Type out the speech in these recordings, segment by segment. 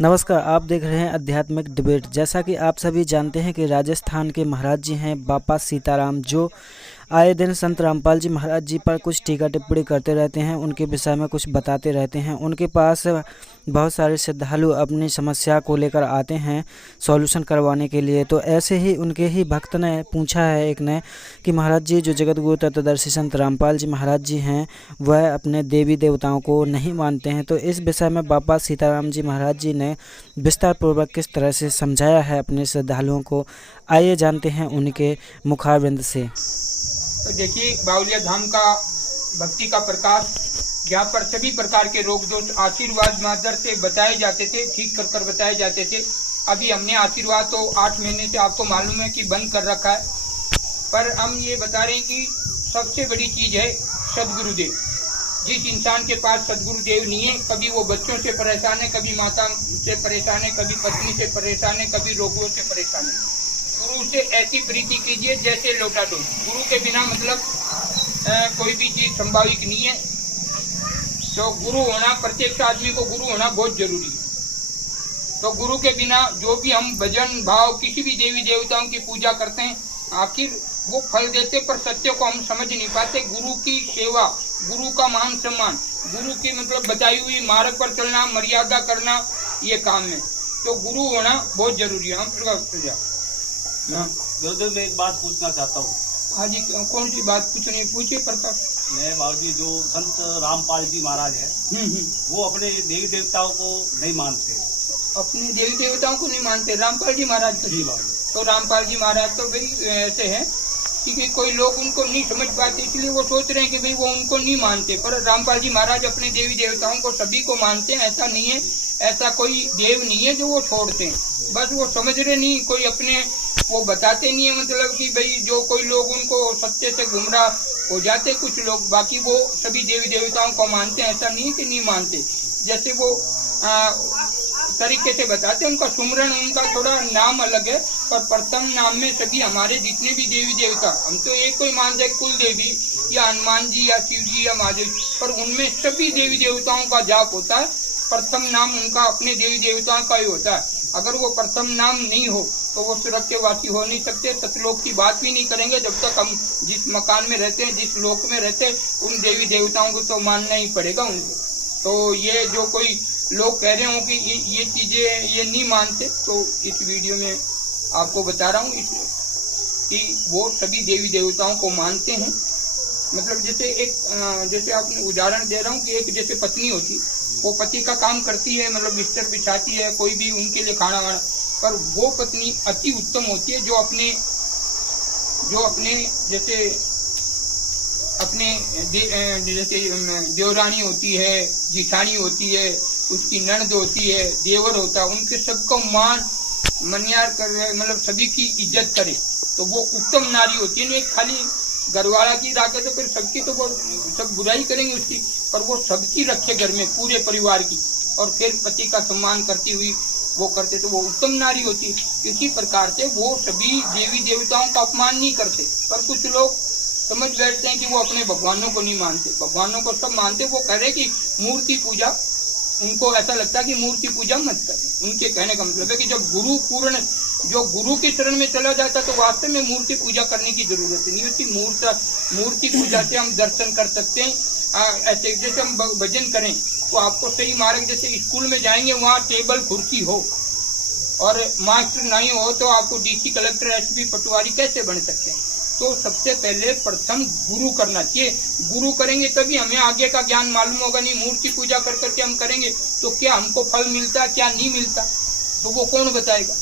नमस्कार, आप देख रहे हैं आध्यात्मिक डिबेट। जैसा कि आप सभी जानते हैं कि राजस्थान के महाराज जी हैं बापा सीताराम, जो आए दिन संत रामपाल जी महाराज जी पर कुछ टीका टिप्पणी करते रहते हैं, उनके विषय में कुछ बताते रहते हैं। उनके पास बहुत सारे श्रद्धालु अपनी समस्या को लेकर आते हैं सॉल्यूशन करवाने के लिए। तो ऐसे ही उनके ही भक्त ने पूछा है एक ने कि महाराज जी, जो जगत गुरु तत्वदर्शी संत रामपाल जी महाराज जी हैं, वह अपने देवी देवताओं को नहीं मानते हैं। तो इस विषय में बापा सीताराम जी महाराज जी ने विस्तार पूर्वक किस तरह से समझाया है अपने श्रद्धालुओं को, आइए जानते हैं उनके मुखारबिंद से। तो देखिए, बावलिया धाम का भक्ति का प्रकाश, जहाँ पर सभी प्रकार के रोग दोष आशीर्वाद माध्यम से बताए जाते थे, ठीक कर बताए जाते थे। अभी हमने आशीर्वाद तो 8 महीने से आपको मालूम है कि बंद कर रखा है, पर हम ये बता रहे हैं कि सबसे बड़ी चीज है सदगुरुदेव। जिस इंसान के पास सदगुरुदेव नहीं है, कभी वो बच्चों से परेशान है, कभी माता से परेशान है, कभी पत्नी से परेशान है, कभी रोगों से परेशान है। गुरु से ऐसी प्रीति कीजिए जैसे लोटा दो। गुरु के बिना मतलब कोई भी चीज संभाविक नहीं है। तो गुरु होना, प्रत्येक आदमी को गुरु होना बहुत जरूरी है। तो गुरु के बिना जो भी हम भजन भाव किसी भी देवी देवताओं की पूजा करते हैं, आखिर वो फल देते, पर सत्य को हम समझ नहीं पाते। गुरु की सेवा, गुरु का मान सम्मान, गुरु की मतलब बताई हुई मार्ग पर चलना, मर्यादा करना, ये काम है। तो गुरु होना बहुत जरूरी है। हम गुरुदेव, मैं एक बात पूछना चाहता हूँ। हाँ जी, कौन सी बात पूछनी? पूछिए प्रकाश। मैं बाबूजी, जो संत रामपाल जी महाराज है, वो अपने देवी देवताओं को नहीं मानते। अपने देवी देवताओं को नहीं मानते? रामपाल जी महाराज को? जी बाबू। तो रामपाल जी महाराज तो भाई ऐसे हैं कि कोई लोग उनको नहीं समझ पाते, इसलिए वो सोच रहे हैं कि भाई वो उनको नहीं मानते। पर रामपाल जी महाराज अपने देवी देवताओं को सभी को मानते हैं। ऐसा नहीं है, ऐसा कोई देव नहीं है जो वो छोड़ते हैं। बस वो समझ रहे नहीं, कोई अपने वो बताते नहीं है। मतलब कि भाई जो कोई लोग उनको सत्य से गुमराह हो जाते कुछ लोग, बाकी वो सभी देवी देवताओं को मानते हैं। ऐसा नहीं कि नहीं मानते। जैसे वो तरीके से बताते, उनका सुमरन, उनका थोड़ा नाम अलग है, पर प्रथम नाम में सभी हमारे जितने भी देवी देवता, हम तो एक कोई मानते हैं, कुल देवी या हनुमान जी या शिव जी या महादेव, पर उनमें सभी देवी देवताओं का जाप होता है। प्रथम नाम उनका अपने देवी देवताओं का ही होता है। अगर वो प्रथम नाम नहीं हो तो वो सुरक्षवासी हो नहीं सकते। सतलोक की बात भी नहीं करेंगे जब तक हम जिस मकान में रहते हैं, जिस लोक में रहते हैं, उन देवी देवताओं को तो मानना ही पड़ेगा उनको। तो ये जो कोई लोग कह रहे हो कि ये चीजें ये नहीं मानते, तो इस वीडियो में आपको बता रहा हूँ कि वो सभी देवी देवताओं को मानते हैं। मतलब जैसे आपने उदाहरण दे रहा हूँ कि एक जैसे पत्नी होती, वो पति का काम करती है, मतलब बिस्तर बिछाती है, कोई भी उनके लिए खाना वाना, पर वो पत्नी अति उत्तम होती है जो अपने जैसे देवरानी होती है, जिठानी होती है, उसकी ननद होती है, देवर होता है, उनके सबको मान मनियार कर, मतलब सभी की इज्जत करे, तो वो उत्तम नारी होती है। नहीं खाली घरवाला की राखे तो फिर सबकी तो सब बुराई करेंगे उसकी, पर वो सबकी रखे घर में, पूरे परिवार की, और फिर पति का सम्मान करती हुई वो करते, तो वो उत्तम नारी होती। इसी प्रकार से वो सभी देवी देवताओं का अपमान नहीं करते, पर कुछ लोग समझ बैठते हैं कि वो अपने भगवानों को नहीं मानते। भगवानों को सब मानते। वो कह रहे कि मूर्ति पूजा, उनको ऐसा लगता है कि मूर्ति पूजा मत करें। उनके कहने का मतलब है कि जब जो गुरु की शरण में चला जाता तो वास्तव में मूर्ति पूजा करने की जरूरत नहीं होती। मूर्ति पूजा से हम दर्शन कर सकते हैं। ऐसे जैसे हम भजन करें तो आपको सही मार्ग, जैसे स्कूल में जाएंगे वहाँ टेबल कुर्सी हो और मास्टर नहीं हो तो आपको डीसी कलेक्टर एसपी पटवारी कैसे बन सकते हैं? तो सबसे पहले प्रथम गुरु करना चाहिए। गुरु करेंगे तभी हमें आगे का ज्ञान मालूम होगा। नहीं मूर्ति पूजा कर करके हम करेंगे तो क्या हमको फल मिलता, क्या नहीं मिलता, तो वो कौन बताएगा?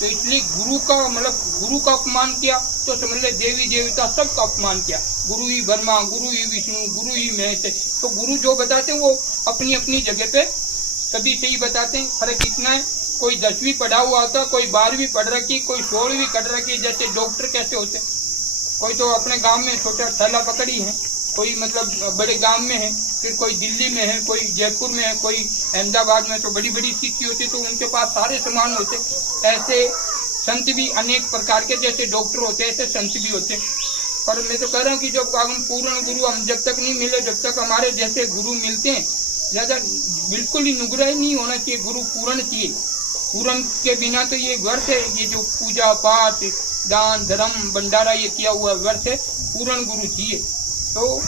तो इसलिए गुरु का अपमान किया तो समझ ले देवी देवता सबका अपमान किया। गुरु ही ब्रह्मा, गुरु ही विष्णु, गुरु ही महेश। तो गुरु जो बताते हैं वो अपनी अपनी जगह पे सभी से ही बताते हैं। फर्क इतना है, कोई 10वीं पढ़ा हुआ होता, कोई 12वीं पढ़ रखी, कोई 16वीं कर रखी। जैसे डॉक्टर कैसे होते, कोई तो अपने गांव में छोटा थैला पकड़ी है, कोई मतलब बड़े गांव में है, फिर कोई दिल्ली में है, कोई जयपुर में है, कोई अहमदाबाद में, तो बड़ी बड़ी सिटी होती, तो उनके पास सारे सामान होते। ऐसे संत भी अनेक प्रकार के, जैसे डॉक्टर होते ऐसे संत भी होते। पर मैं तो कह रहा हूँ कि जब हम पूर्ण गुरु हम जब तक नहीं मिले, जब तक हमारे जैसे गुरु मिलते हैं ज्यादा बिल्कुल ही नुग्रह नहीं होना चाहिए, गुरु पूर्ण चाहिए। पूर्ण के बिना तो ये व्यर्थ है, ये जो पूजा पाठ दान धर्म भंडारा ये किया हुआ व्यर्थ है, पूर्ण गुरु चाहिए। तो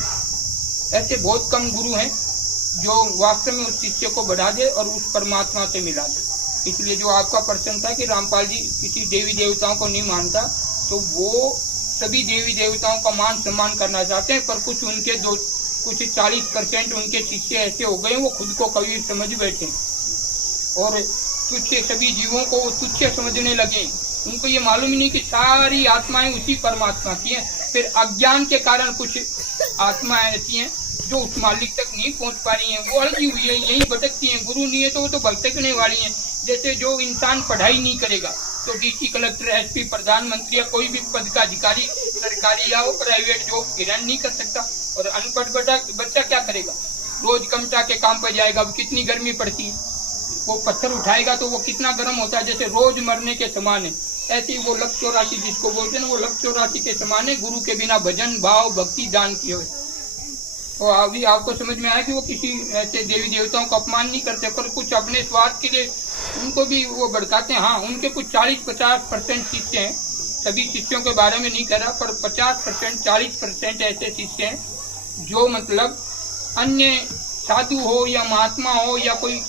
ऐसे बहुत कम गुरु हैं जो वास्तव में उस शिष्य को बढ़ा दे और उस परमात्मा से मिला दे। इसलिए जो आपका प्रश्न था कि रामपाल जी किसी देवी देवताओं को नहीं मानता, तो वो सभी देवी देवताओं का मान सम्मान करना चाहते हैं, पर कुछ उनके कुछ 40% उनके शिष्य ऐसे हो गए, वो खुद को कबीर समझ बैठे और तुच्छ सभी जीवों को तुच्छ समझने लगे। उनको ये मालूम ही नहीं कि सारी आत्माएं उसी परमात्मा की हैं। फिर अज्ञान के कारण कुछ आत्माएं ऐसी हैं जो उस मालिक तक नहीं पहुंच पा रही हैं, वो अड़गी हुई है, यही भटकती हैं। गुरु नहीं है तो वो तो भटकने वाली हैं। जैसे जो इंसान पढ़ाई नहीं करेगा तो डीसी कलेक्टर एसपी प्रधानमंत्री या कोई भी पद का अधिकारी सरकारी या वो प्राइवेट जॉब ग्रहण नहीं कर सकता। और अनपढ़ बच्चा क्या करेगा, रोज कमटा के काम पर जाएगा। अब कितनी गर्मी पड़ती है, वो पत्थर उठाएगा तो वो कितना गर्म होता है, जैसे रोज मरने के समान है। ऐसी वो लक्ष्य 84 जिसको बोलते हैं ना, वो लक्ष्य 84 के समान है। गुरु के बिना भजन भाव भक्ति दान किए हुए। और अभी आपको समझ में आया कि वो किसी ऐसे देवी देवताओं का अपमान नहीं करते, पर कुछ अपने स्वार्थ के लिए उनको भी वो भड़काते हैं। हाँ, उनके कुछ 40-50% शिष्य हैं, सभी शिष्यों के बारे में नहीं कह रहा, पर 50% 40% ऐसे शिष्य हैं जो मतलब अन्य साधु हो या महात्मा हो या कोई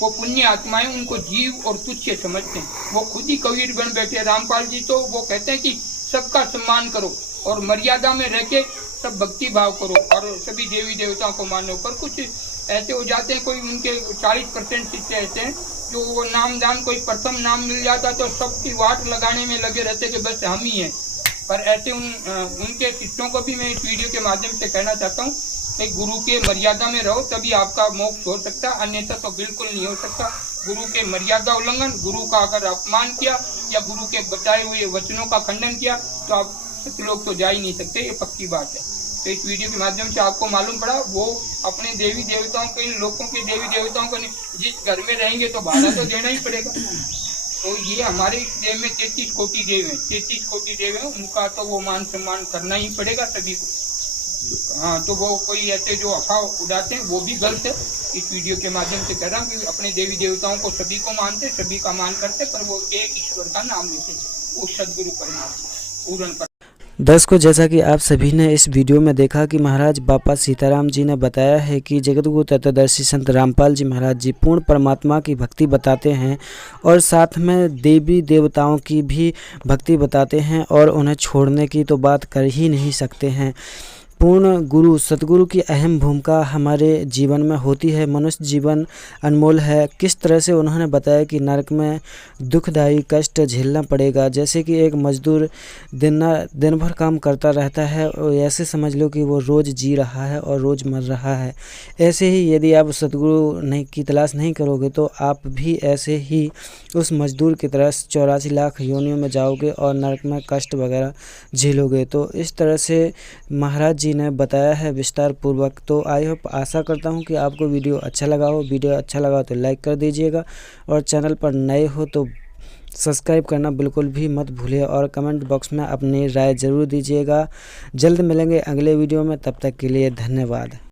वो पुण्य आत्माएं उनको जीव और तुच्छ समझते हैं। वो खुद ही कबीर बन बैठे। रामपाल जी तो वो कहते हैं कि सबका सम्मान करो और मर्यादा में रह के सब भक्ति भाव करो और सभी देवी देवताओं को मानो। पर कुछ ऐसे हो जाते हैं, कोई उनके 40% शिष्य ऐसे हैं जो वो नाम दान कोई प्रथम नाम मिल जाता तो सबकी वाट लगाने में लगे रहते कि बस हम ही हैं। पर ऐसे उनके शिष्यों को भी मैं इस वीडियो के माध्यम से कहना चाहता हूँ कि गुरु के मर्यादा में रहो, तभी आपका मोक्ष हो सकता, अन्यथा तो बिल्कुल नहीं हो सकता। गुरु के मर्यादा उल्लंघन, गुरु का अगर अपमान किया या गुरु के बताए हुए वचनों का खंडन किया तो आप सतलोक तो जा ही नहीं सकते, ये पक्की बात है। तो इस वीडियो के माध्यम से आपको मालूम पड़ा, वो अपने देवी देवताओं के लोगों के देवी देवताओं को जिस घर में रहेंगे तो भाड़ा तो देना ही पड़ेगा। तो ये हमारे देव में 33 कोटि देव हैं, 33 कोटि देव हैं, उनका तो वो मान सम्मान करना ही पड़ेगा सभी को। हाँ, तो वो कोई ऐसे जो अफवाह उड़ाते हैं वो भी गलत है। इस वीडियो के माध्यम से कह रहा हूँ कि अपने देवी देवताओं को सभी को मानते, सभी का मान करते, पर वो एक ईश्वर का नाम लेते, वो सदगुरु परमात्मा पूर्ण पर। दर्शकों, जैसा कि आप सभी ने इस वीडियो में देखा कि महाराज बापा सीताराम जी ने बताया है कि जगतगुरु तत्वदर्शी संत रामपाल जी महाराज जी पूर्ण परमात्मा की भक्ति बताते हैं और साथ में देवी देवताओं की भी भक्ति बताते हैं और उन्हें छोड़ने की तो बात कर ही नहीं सकते हैं। पूर्ण गुरु सतगुरु की अहम भूमिका हमारे जीवन में होती है। मनुष्य जीवन अनमोल है। किस तरह से उन्होंने बताया कि नरक में दुखदायी कष्ट झेलना पड़ेगा। जैसे कि एक मजदूर दिन भर काम करता रहता है और ऐसे समझ लो कि वो रोज़ जी रहा है और रोज़ मर रहा है। ऐसे ही यदि आप सतगुरु की तलाश नहीं करोगे तो आप भी ऐसे ही उस मजदूर की तरह 84 लाख योनियों में जाओगे और नरक में कष्ट वगैरह झेलोगे। तो इस तरह से महाराज जी ने बताया है विस्तार पूर्वक। तो आई होप, आशा करता हूँ कि आपको वीडियो अच्छा लगा हो। वीडियो अच्छा लगा तो लाइक कर दीजिएगा और चैनल पर नए हो तो सब्सक्राइब करना बिल्कुल भी मत भूलिए और कमेंट बॉक्स में अपनी राय ज़रूर दीजिएगा। जल्द मिलेंगे अगले वीडियो में, तब तक के लिए धन्यवाद।